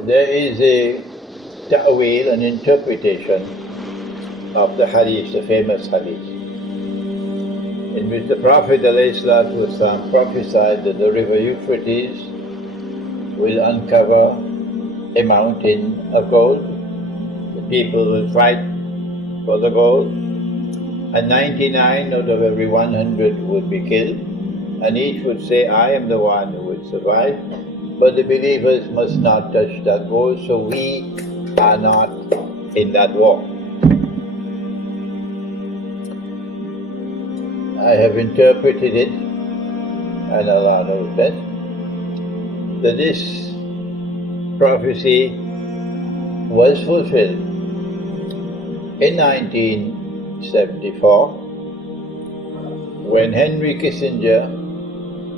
there is a ta'wil, an interpretation of the hadith, the famous hadith, in which the Prophet ﷺ prophesied that the river Euphrates will uncover a mountain of gold. The people will fight for the gold, and 99 out of every 100 would be killed, and each would say, I am the one who would survive, but the believers must not touch that gold, so we are not in that war. I have interpreted it, and Allah knows best, that this prophecy was fulfilled in 1974 when Henry Kissinger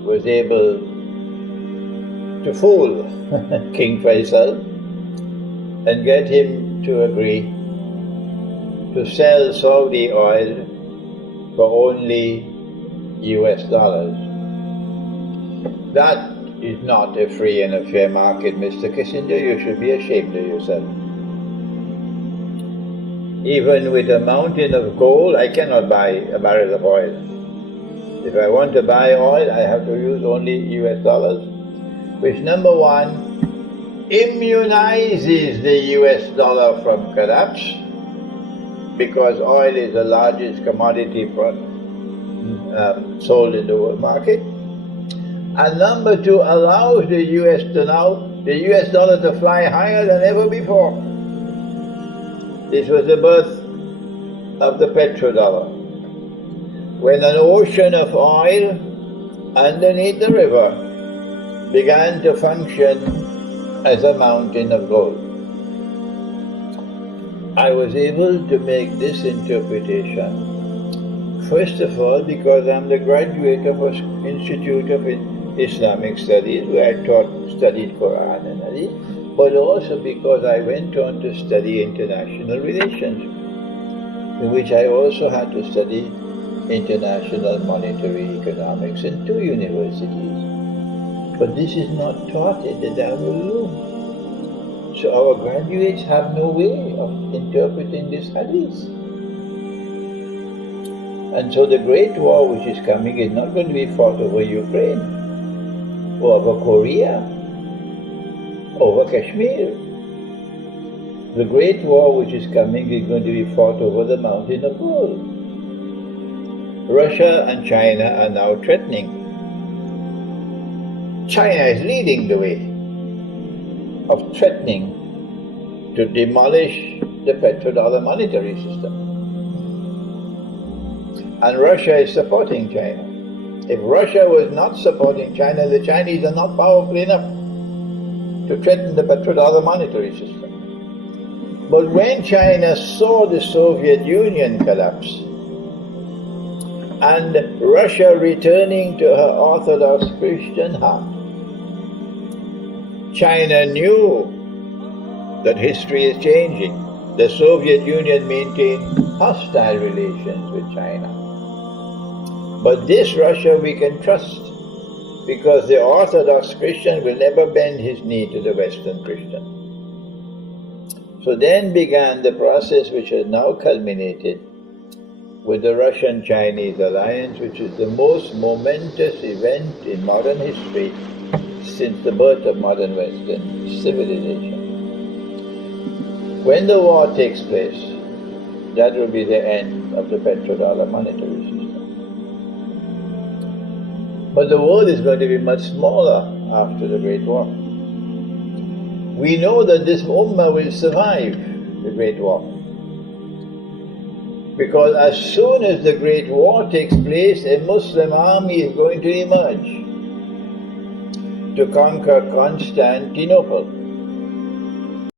was able to fool King Faisal and get him to agree to sell Saudi oil for only US dollars. That is not a free and a fair market, Mr. Kissinger. You should be ashamed of yourself. Even with a mountain of gold, I cannot buy a barrel of oil. If I want to buy oil, I have to use only US dollars, which, number one, immunizes the US dollar from collapse, because oil is the largest commodity sold in the world market. And number two, allows the US dollar to fly higher than ever before. This was the birth of the petrodollar, when an ocean of oil underneath the river began to function as a mountain of gold. I was able to make this interpretation, first of all, because I'm the graduate of an Institute of Islamic Studies, where I studied Quran and Hadith, but also because I went on to study international relations, in which I also had to study international monetary economics in 2 universities. But this is not taught in the Darul Uloom. So our graduates have no way of interpreting this hadith. And so the great war which is coming is not going to be fought over Ukraine, or over Korea, over Kashmir. The great war which is coming is going to be fought over the mountain of gold. Russia and China are now threatening. China is leading the way of threatening to demolish the petrodollar monetary system. And Russia is supporting China. If Russia was not supporting China, the Chinese are not powerful enough to threaten the petrodollar monetary system. But when China saw the Soviet Union collapse, and Russia returning to her Orthodox Christian heart, China knew that history is changing. The Soviet Union maintained hostile relations with China. But this Russia we can trust, because the Orthodox Christian will never bend his knee to the Western Christian. So then began the process which has now culminated with the Russian-Chinese alliance, which is the most momentous event in modern history since the birth of modern Western civilization. When the war takes place, that will be the end of the petrodollar monetary system. But the world is going to be much smaller after the Great War. We know that this Ummah will survive the Great War, because as soon as the Great War takes place, a Muslim army is going to emerge to conquer Constantinople.